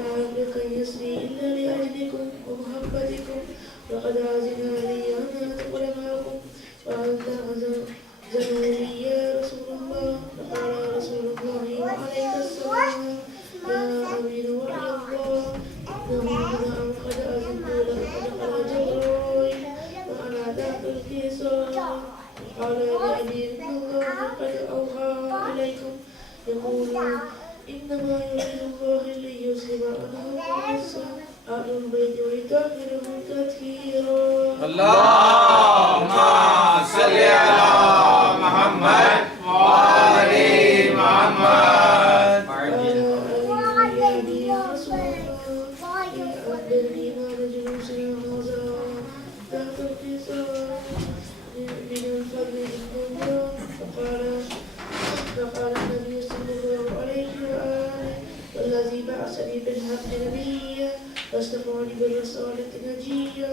ولا أملك يسري إلا لأجلكم ومحبتكم، لقد عزنا لي أن أدخل معكم وأنت أذن لي يا رسول الله. فقال رسول الله وعليك السلام يا أمير وحي الله، إنه نعم قد أذنت لقد دخل جبرائيل وأنا تحت الكساء. قال لأبي إن الله قد أوحى إليكم يقول إنما يريد الله ليذهب عنكم أهل البيت ويطهرهم تطهيرا. اللهم صل على محمد وآل محمد. فقال النبي صلى الله عليه وآله والذي بعثني بالحق نبيا واصطفاني بالرسالة نجيا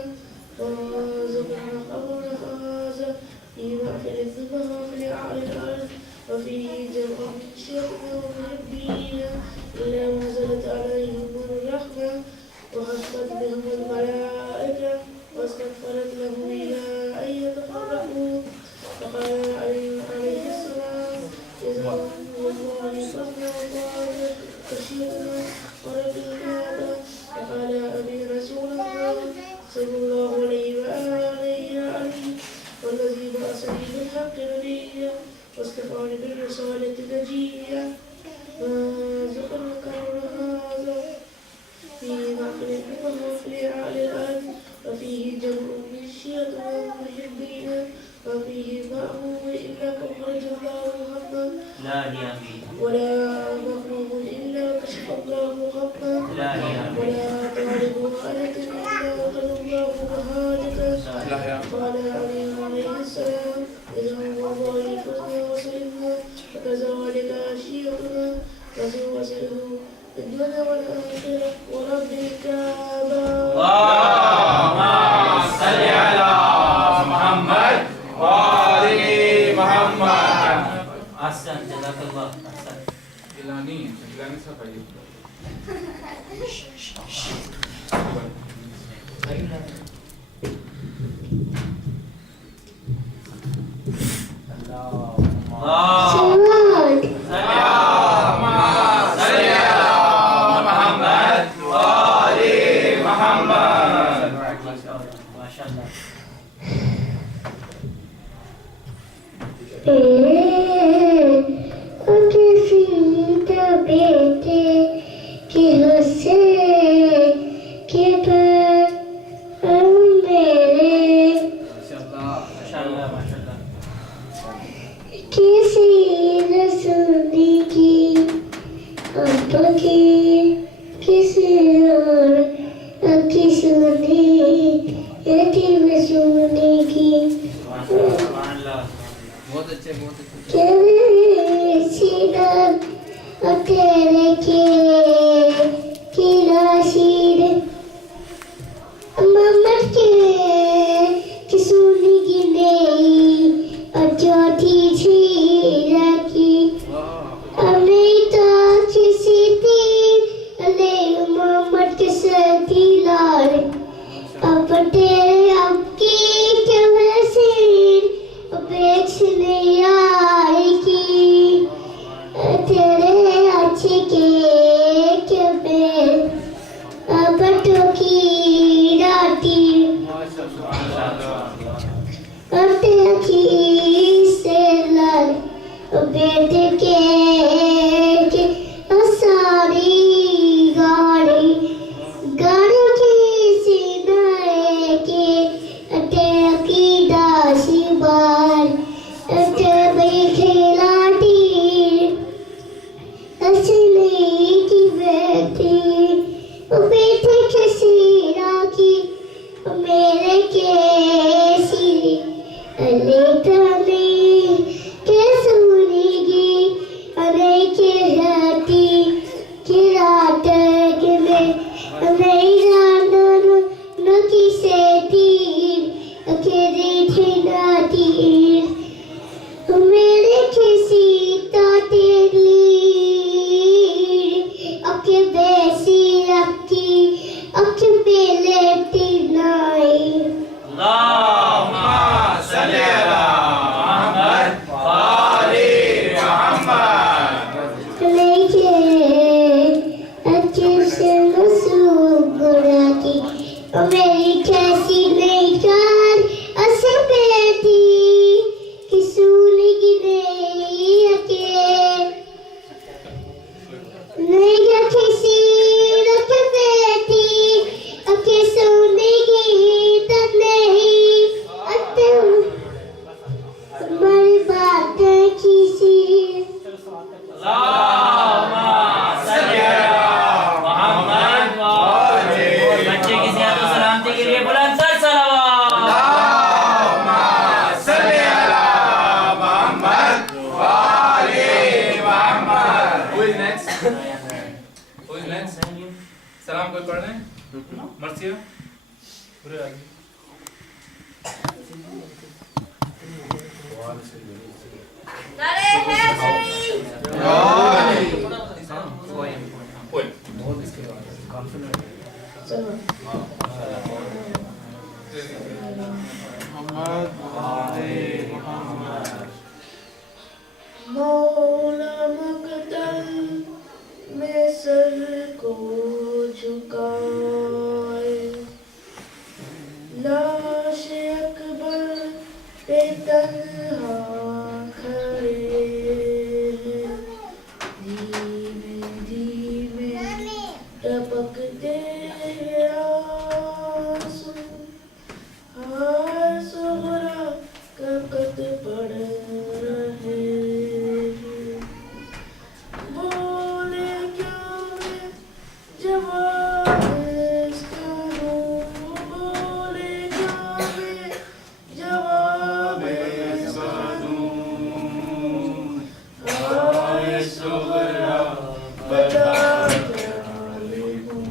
ورزقنا قبر هذا في محفل الذباب لأعلى الأرض وفيه جمع من شيخنا ومحبين إلا نزلت عليهم الرحمة وحفت بهم الملائكة واستغفرت لهم إلى أن يتفرقوا. فقال عليه السلام إذا والله صلى وقال خشيتنا ورجلنا. فقال أبي رسول الله صلى الله عليه وآله والذي بعثني بالحق نبيا واصطفاني بالرسالة نجيا ما ذكر هذا اور میری کیسی نئی چال اثر بیٹی کسول کی نئی اکیل نہیں کسی رکھ بیٹی اکے سونے کی تب نہیں اتم تمہاری باتیں کسی سلام کوئی پڑھ رہے ہیں؟ مرثیہ پورے آگے مولا مقتل میں سر کو جھکائے لاش اکبر پہ تنہا کھڑے ہیں دھیمے دھیمے ٹپکتے آنسو ہر صغرا کا قد پڑ رہے ہیں بولے کیا میں جواب اس کا دوں بولے کیا میں جواب اس کا دوں ہائے صغرا بتا کیا لکھوں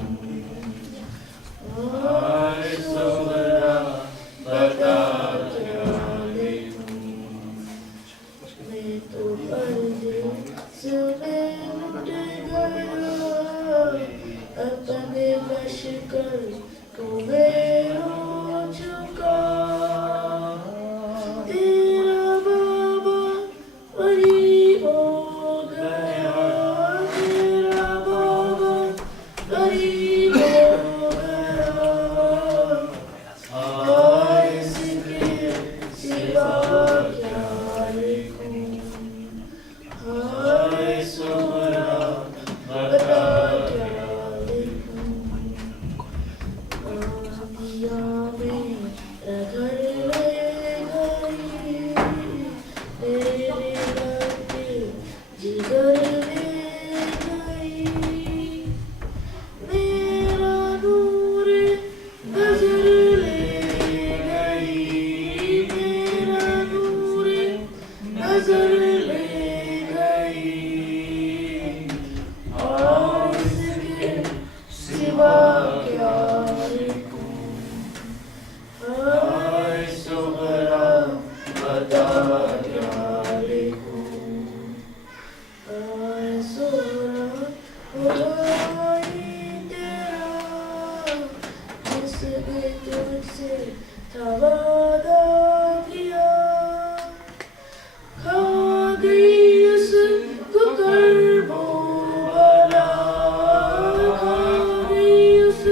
ہائے صغرا بتا کیا لکھوں میں تو پردے سے لٹ گیا اپنے لشکر کو میں رو چکا تیرا بابا غریب ہو گیا تیرا بابا غریب ہو گیا اور اس کے سوا کیا لکھوں ہائے صغرا بتا کیا لکھوں آندیا میں گھر لے گئی میرے لگتے جگر لے گئی میرا نور نظر لے گئی میرا نور نظر لے گئی اور اس کے سوا کیا لکھوں ہائے صغرا بتا کیا لکھوں ہائے صغرا خدائی تیرا جس نے تجھ سے تھا وعدہ کیا کھا گئی اس کو کرب و بلا کھا گئی اس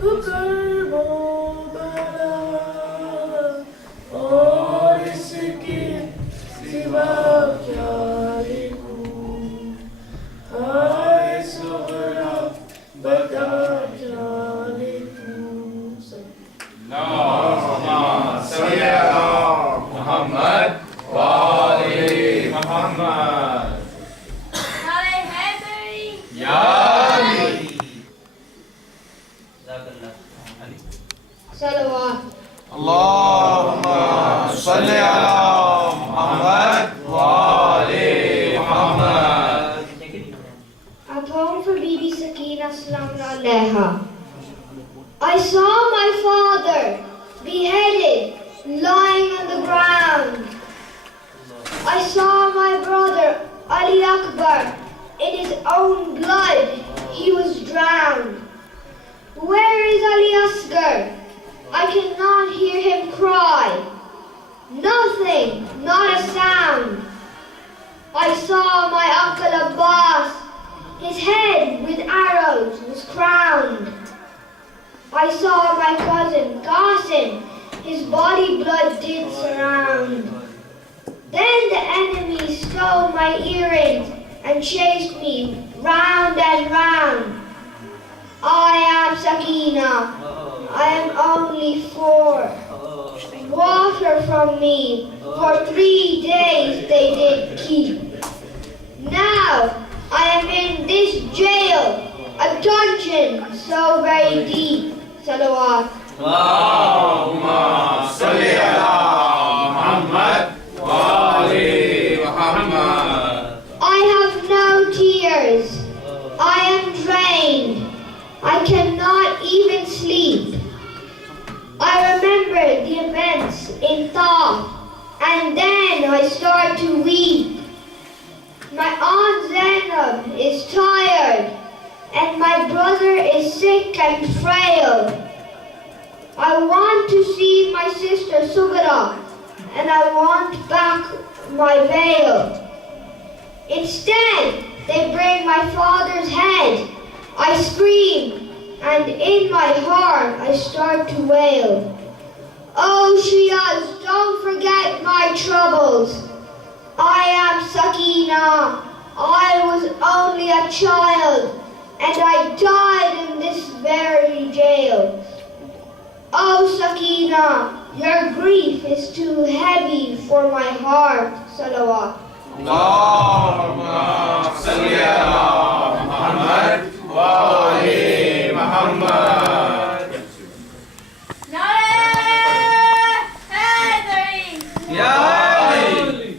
کو کرب و بلا اور اس کے سوا کیا لکھوں ہائے صغرا بتا کیا لکھوں اللهم صل على محمد وآل محمد یا علی صلوات اللهم صل على محمد وآل محمد. At home for Bibi Sakina Salamun Alaiha. I saw my father beheaded, lying on the ground. I saw my brother Ali Akbar in his own blood. He was drowned. Where is Ali Asghar? I cannot hear him cry. Nothing, not a sound. I saw my Uncle Abbas. His head with arrows was crowned. I saw my cousin Qasim, his body blood did surround. Then the enemy stole my earrings and chased me round and round. I am Sakina, I am only 4. Water from me for 3 days they did keep. Now I am in this jail, a dungeon so very deep. Salawat. Allahumma salli ala Muhammad wa ali Muhammad. I have no tears. I am drained. I cannot even sleep. I remember the events in thought, and then I start to weep. My Aunt Zainab is tired, and my brother is sick and frail. I want to see my sister Sughra, and I want back my veil. Instead, they bring my father's head. I scream, and in my heart I start to wail. Oh Shias, don't forget my troubles. I am Sakina. I was only a child, and I died in this very jail. Oh Sakina, your grief is too heavy for my heart. Salawat. Allahumma salli ala Muhammad wa ali Muhammad. Ya Ali.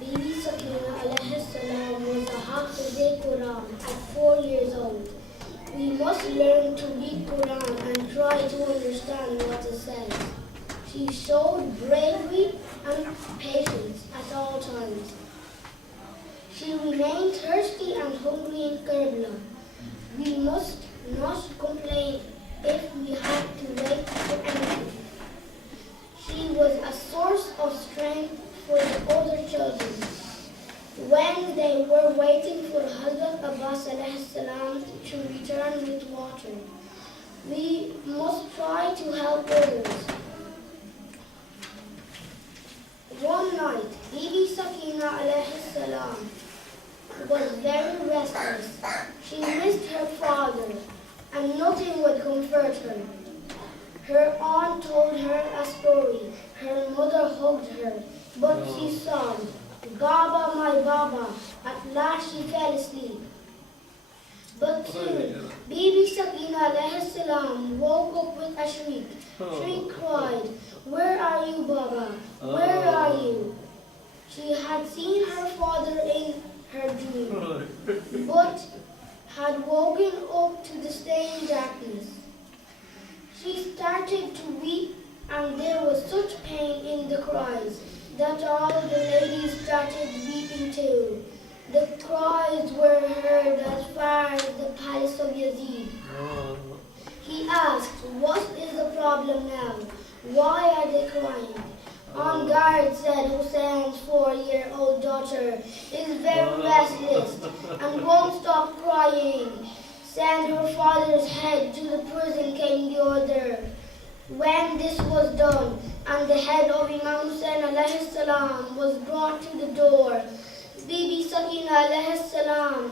Bibi Sakina alayhi salam was a Hafiz Quran at 4 years old. We must learn to read Quran and try to understand what it says. She showed bravery and patience at all times. She remained thirsty and hungry in Karbala. We must not complain if we had to wait for anything. She was a source of strength for the other children. When they were waiting for Hazrat Abbas alayhi salam to return with water, we must try to help others. One night, Bibi Sakina alayhi salam was very restless. She missed her father, and nothing would comfort her. Her aunt told her a story. Her mother hugged her, but she sobbed, "Baba, my Baba." At last she fell asleep. But soon, Bibi Sakina alayhi salam woke up with a shriek. She cried, "Where are you, Baba? Where are you?" She had seen her father in her dream, but had woken up to the same darkness. She started to weep, and there was such pain in the cries that all the ladies started weeping too. The cries were heard as far as the palace of Yazid. He asked, "What is the problem now? Why are they crying?" On guard said Hussein's 4-year-old daughter is very restless and won't stop crying. Send her father's head to the prison, came the order. When this was done, and the head of Imam Hussein alayhi salam was brought to the door, Bibi Sakina alayhi salam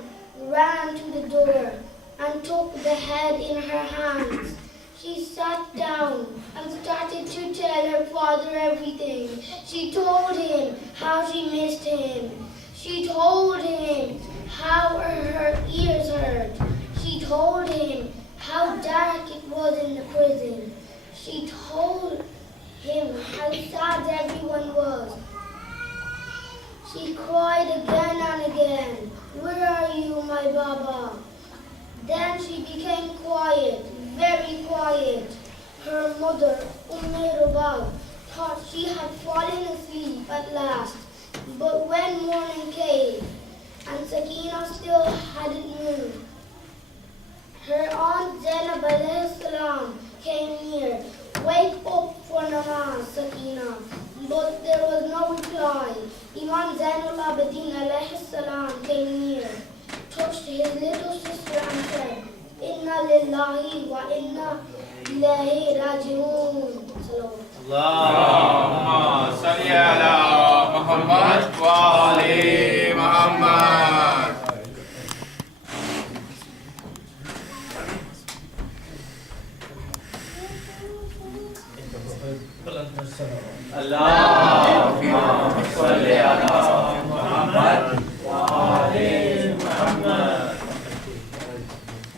ran to the door and took the head in her hands. She sat down and started to tell her father everything. She told him how she missed him. She told him how her ears hurt. She told him how dark it was in the prison. She told him how sad everyone was. She cried again and again, "Where are you, my Baba?" Then she became quiet, very quiet. Her mother, Rubab, thought she had fallen asleep at last. But when morning came, and Sakina still hadn't moved, her aunt Zainab alayhi salam came near. "Wake up for namaz, Sakina. but there was no reply. Imam Zainul Abidin alayhi salam came near, touched his little sister and said, Inna lillahi wa inna ilayhi raji'un. Allahumma salli ala Muhammad wa ali Muhammad. Allahumma salli ala Muhammad wa ali Muhammad.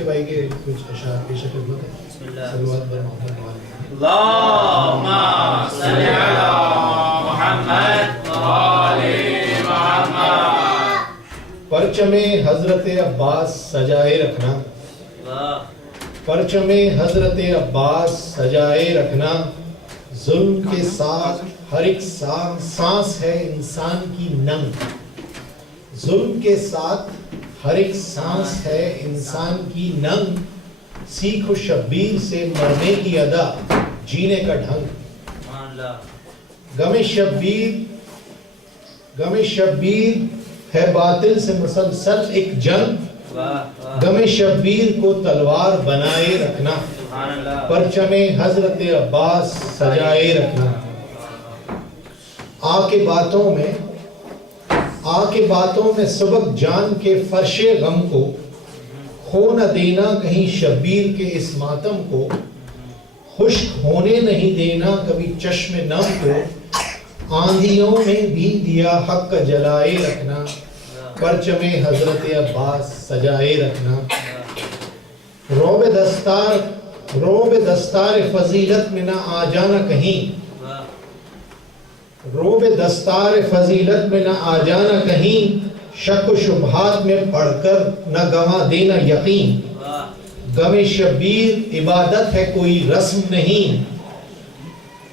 بچے بھائی کے کچھ اشعار پیش خدمت ہے. صلوات بر محمد والے. اللهم صل على محمد وآل محمد. پرچم حضرت عباس سجائے رکھنا, پرچم حضرت عباس سجائے رکھنا, ظلم کے ساتھ ہر ایک سانس ہے انسان کی ننگ, ظلم کے ساتھ ہر ایک سانس ہے انسان کی ننگ, سیکھو شبیر سے مرنے کی ادا جینے کا ڈھنگ. غم شبیر ہے باطل سے مسلسل ایک جنگ, غم شبیر کو تلوار بنائے رکھنا, پرچم حضرت عباس سجائے رکھنا. آ کے باتوں میں سبق جان کے فرش غم کو, کھو نہ دینا کہیں شبیر کے اس ماتم کو, خشک ہونے نہیں دینا کبھی چشم نم کو, آندھیوں میں بھی دیا حق جلائے رکھنا, پرچم حضرت عباس سجائے رکھنا. روب دستار فضیلت میں نہ آ جانا کہیں, روب دستار فضیلت میں نہ آ جانا کہیں, شک و شبہات میں پڑھ کر نہ گنوا دینا یقین. غم شبیر عبادت ہے کوئی رسم نہیں,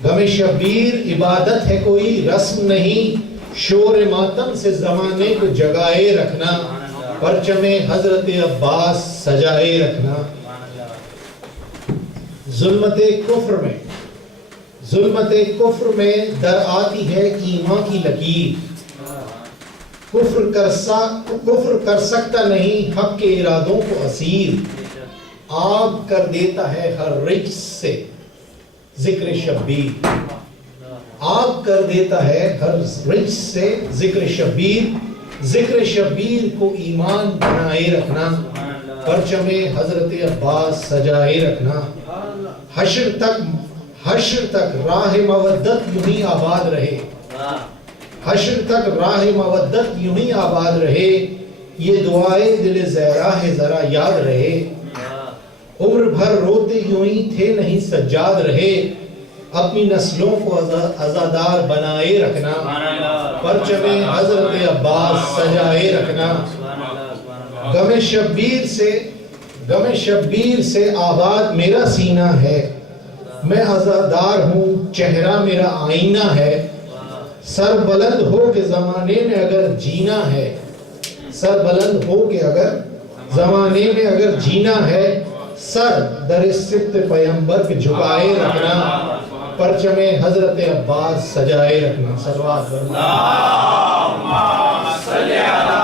غم شبیر عبادت ہے کوئی رسم نہیں, شور ماتم سے زمانے کو جگائے رکھنا, پرچم حضرت عباس سجائے رکھنا. ظلمت کفر میں در آتی ہے ایمان کی لکیر, کفر کر سکتا نہیں حق کے ارادوں کو اسیر, آگ کر دیتا ہے ہر رجس سے ذکر شبیر, آگ کر دیتا ہے ہر رجس سے ذکر شبیر, ذکر شبیر کو ایمان بنائے رکھنا, پرچم حضرت عباس سجائے رکھنا. حشر تک راہ مودت یوں ہی آباد رہے, حشر تک راہ مودت یوں ہی آباد رہے, یہ دعائے دل زہرا ہے ذرا یاد رہے, عمر بھر روتے یوں ہی تھے نہیں سجاد رہے, اپنی نسلوں کو عزادار بنائے رکھنا, پرچم حضرت عباس سجائے رکھنا. غم شبیر سے آباد میرا سینہ ہے, میں عزادار ہوں چہرہ میرا آئینہ ہے, سر بلند ہو کے زمانے میں اگر جینا ہے, سر بلند ہو کے اگر زمانے میں اگر جینا ہے, سر در سبت پیمبر کے جھکائے رکھنا, پرچم حضرت عباس سجائے رکھنا. صلوات اللہم صلی علی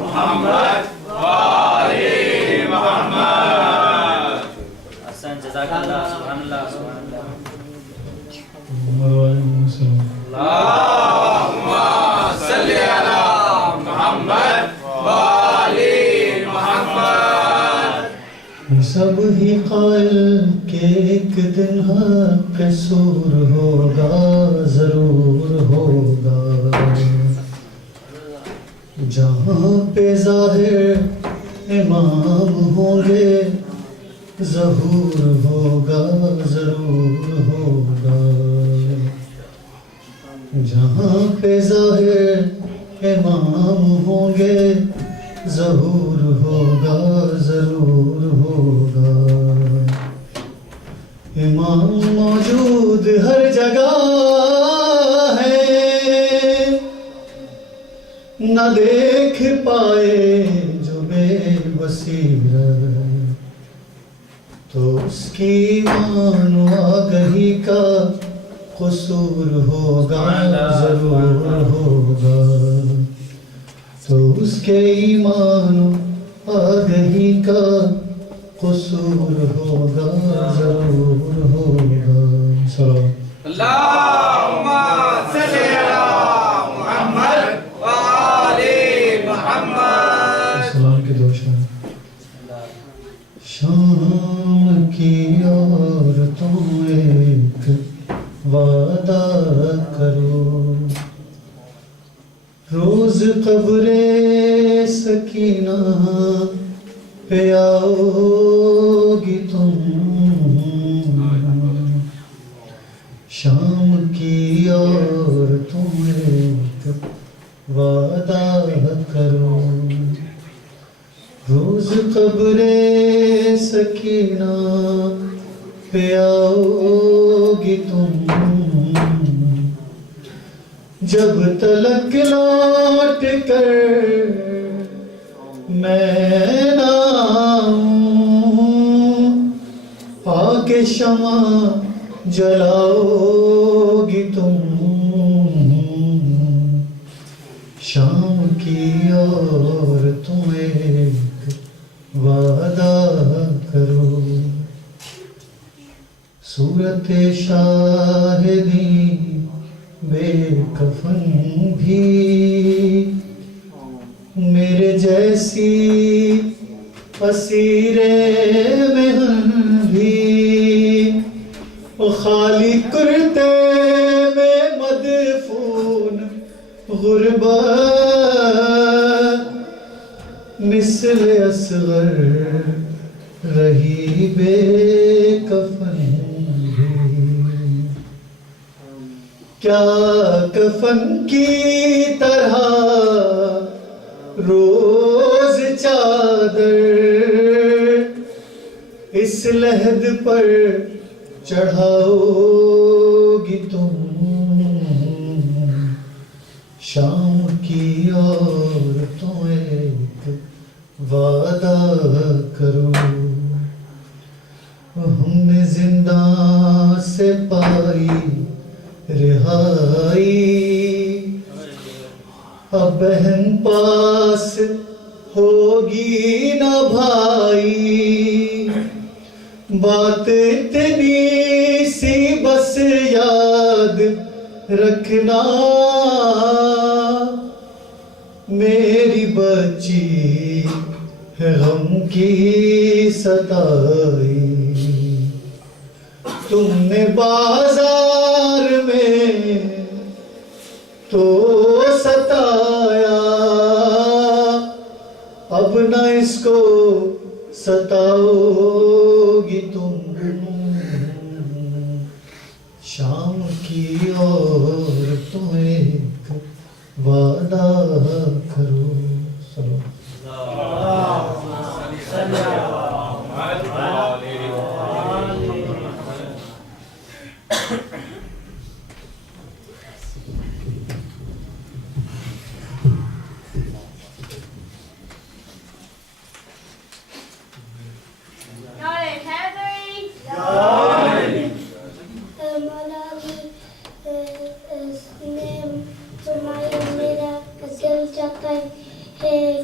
محمد وآل محمد. احسن, جزاک اللہ, سبحان اللہ, سبحان اللہ. اللہم صلی علی محمد وآل محمد. سب ہی قائل کہ ایک دن حق سور ہوگا, ضرور ہوگا, جہاں پہ ظاہر امام ہوں گے, ظہور ہوگا, ضرور ہوگا, جہاں پہ ظاہر امام ہوں گے, ظہور ہوگا, ضرور ہوگا. امام موجود ہر جگہ ہے, نہ دیکھ پائے جو بے بصیرت, تو اس کی ایمان و آگہی کا قصور ہوگا, ضرور ہوگا, تو اس کے ایمان و آگہی کا قصور ہوگا, ضرور ہوگا. اللہم صلی علی محمد وآل محمد. سلام کے دو شاہ. شام کی عورتوں ایک وعدہ کرو, روز قبر سکینہ پہ آؤ گی تم، شام کی اور تم ایک وعدہ کرو، روز قبر سکینہ پہ آؤ گی تم، جب تلک لوٹ کر میں نہ آؤں، آگ شمع جلاؤ گی تم، شام کی اور تم ایک وعدہ کرو، صورت شاہدی بے کفن بھی میرے جیسی اسیر محن بھی، خالی کرتے میں مدفون غربت، مثل اصغر رہی بے کفن بھی، کیا کفن کی طرح روز چادر اس لحد پر چڑھاؤ گی تم، شام کی اور تم ایک وعدہ کرو، ہم نے زندان سے پائی رہائی، اب بہن پاس ہوگی نہ بھائی، بات اتنی سی بس یاد رکھنا، میری بچی ہے غم کی ستائی، تم نے بازار میں تو ستایا، اب نہ اس کو ستاؤ گی تم، شام کی اور تم ایک وعدہ کرو،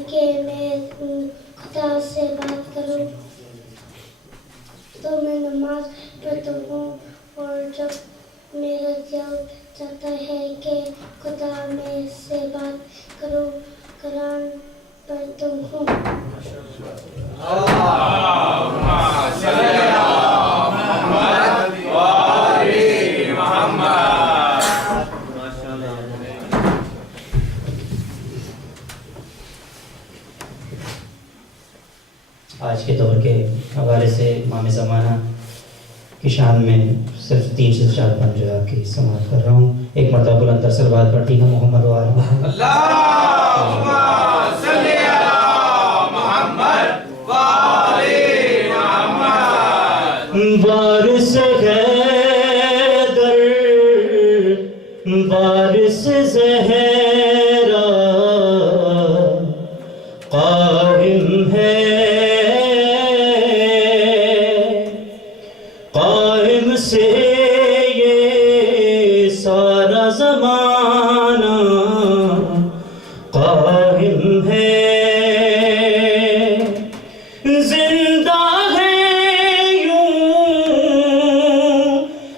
کہ میں خدا سے بات کروں، تو میں نماز پڑھتا ہوں، اور جب میرا دل چاہتا ہے کہ خدا میں سے بات کروں، قرآن پڑھتا ہوں۔ آج کے دور کے حوالے سے امام زمانہ کی شان میں صرف 3 سے 4 بند جو آپ کی سماعت کر رہا ہوں۔ ایک مرتبہ بلند تر صلوات پڑھتی ہے محمد و آل محمد۔ اللہم صلی علی محمد و آل محمد۔ وارث حیدر وارث زہرا قائم ہے، قائم سے یہ سارا زمانہ قائم ہے، زندہ ہے یوں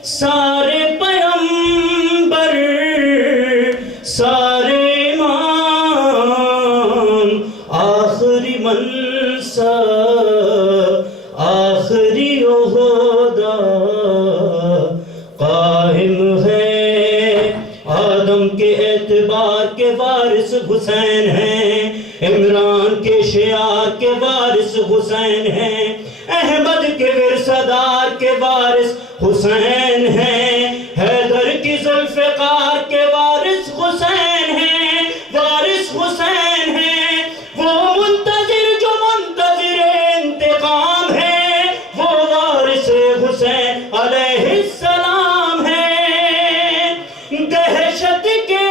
سارے پیغمبر سارے امام، آخری منصب آخری عہدہ قائم ہے، آدم کے اعتبار کے وارث حسین ہیں، عمران کے شیعہ یار کے وارث حسین ہیں، احمد کے ورثہ کے وارث حسین ہیں، حیدر کی ذوالفقار کے وارث حسین ہیں، وارث حسین ہیں، وہ منتظر جو منتظر انتقام ہے، وہ وارث حسین علیہ السلام ہے۔ دہشت کے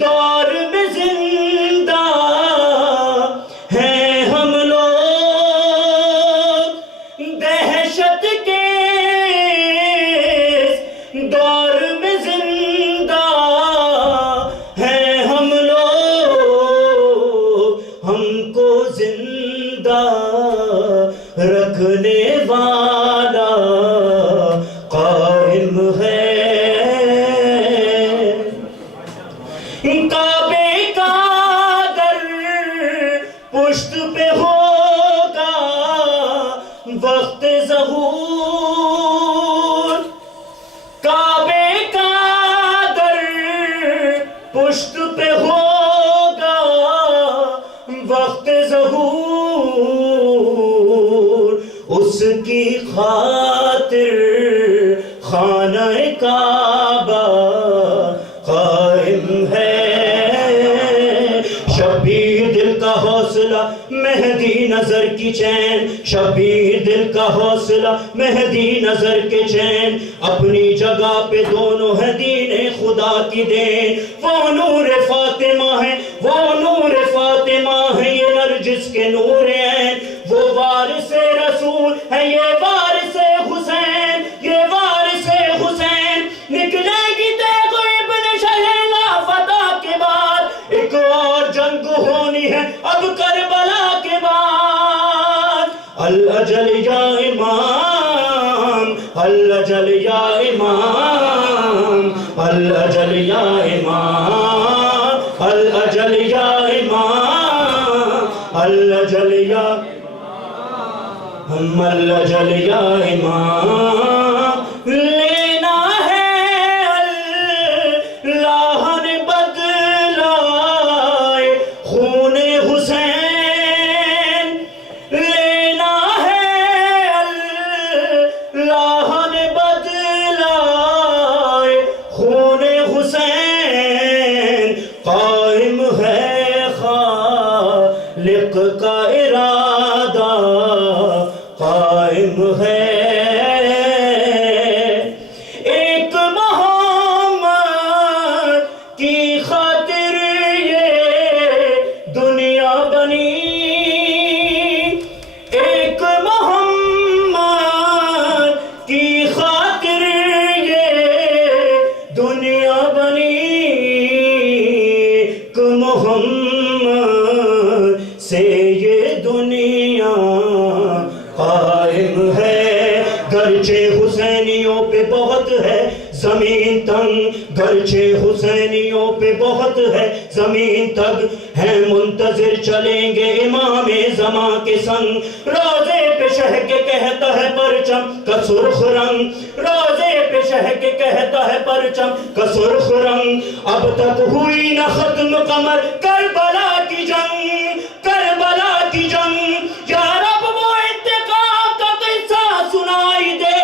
دور میں زندہ ہیں ہم لوگ، دہشت کے دور میں زندہ ہیں ہم لوگ، ہم کو زندہ رکھنے والا قائم ہے۔ کعبے کا در پشت پہ ہوگا وقت ظہور، کعبے کا در پشت پہ ہوگا وقت ظہور، اس کی خاطر خانہ کعبہ قائم ہے۔ شبیر دل کا حوصلہ مہدی نظر کی چین، شبیر دل کا حوصلہ مہدی نظر کے چین، اپنی جگہ پہ دونوں ہیں دین خدا کی دین، وہ نور فاطمہ ہے، وہ نور فاطمہ ہے، یہ نرجس کے نور عین، وہ وارث رسول ہے، یہ وارث حسین، یہ وارث حسین۔ نکلے گی تیغ ابن شہلا فتح کے بعد، ایک اور جنگ ہونی ہے اب کربلا کے بعد۔ الاجل یا امام، الاجل یا امام، الاجل یا امام، الاجل یا امام، الاجل یا ہم الاجل یا امام۔ لینا ہے اللہ نے بدلائے خون حسین، لینا ہے اللہ نے بدلائے خون حسین، قائم ہے خالق کا ارادہ، قائم ہے۔ ایک محمد کی خاطر یہ دنیا بنی، ایک محمد کی خاطر یہ دنیا بنی، ایک محمد سے یہ دنیا قائم ہے۔ گرچہ حسینیوں پہ بہت ہے زمین تنگ، گرچہ حسینیوں پہ بہت ہے زمین تنگ، ہیں منتظر چلیں گے امام زمان کے سنگ۔ روزے پہ شہ کے کہتا ہے پرچم کا سرخ رنگ، روزے پہ شہ کے کہتا ہے پرچم کا سرخ رنگ، اب تک ہوئی نہ ختم قمر کربلا کی جنگ، کربلا کی جنگ۔ یا رب وہ انتقام کا قصہ سنائی دے،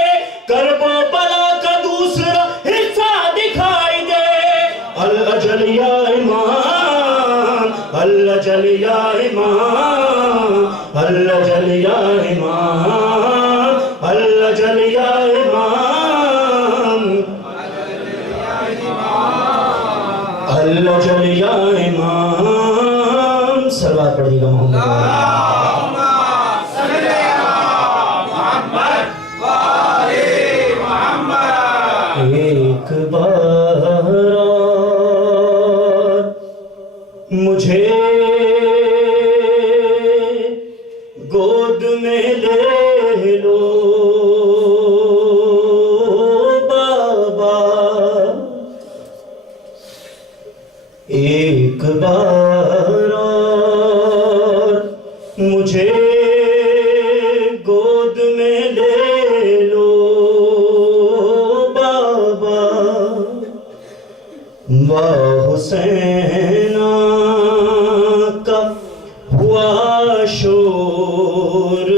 کرب و بلا کا دوسرا حصہ دکھائی دے۔ الاجل یا امام، الاجل یا امام، الاجل یا امام، الاجل یا امام، الاجل یا امام۔ صلوات پڑھیے گا محمد۔ ایک بار مجھے گود میں لے لو بابا، ایک بار مجھے گود میں لے لو بابا، واہ حسین کا ہوا شور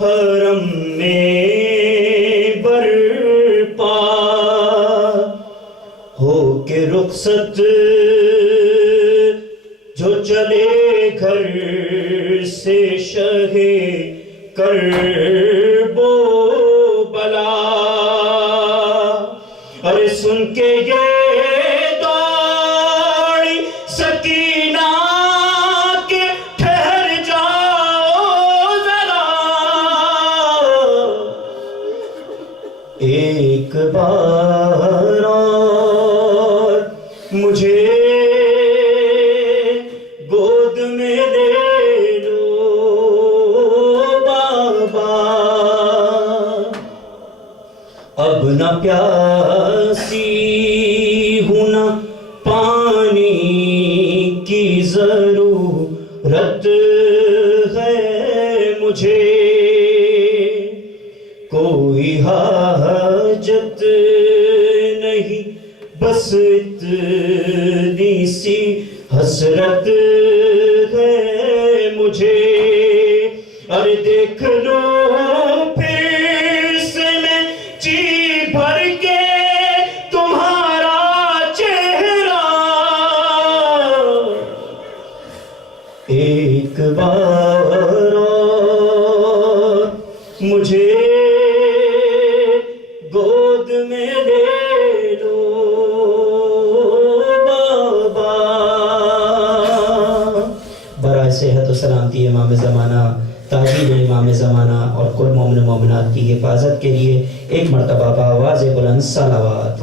حرم میں برپا ہو کے رخصت جو چلے گھر سے شہ کرب و بلا. ارے سن کے یہ دوڑی سکینہ کے ٹھہر جاؤ ذرا, ایک بار اور مجھے گود میں لے لو بابا. اب نہ پیاسی ہوں نہ پانی کی ضرورت ہے مجھے, کوئی حاجت نہیں بس اتنی سی حسرت ہے مجھے. ارے دیکھ لو پھر سے میں جی بھر کے تمہارا چہرہ, ایک بار اور مجھے گود میں لے لو بابا. برائے صحت و سلامتی امام زمانہ, تاجیل امام زمانہ اور کل مومن مومنات کی حفاظت کے لیے ایک مرتبہ بآواز بلند صلوات.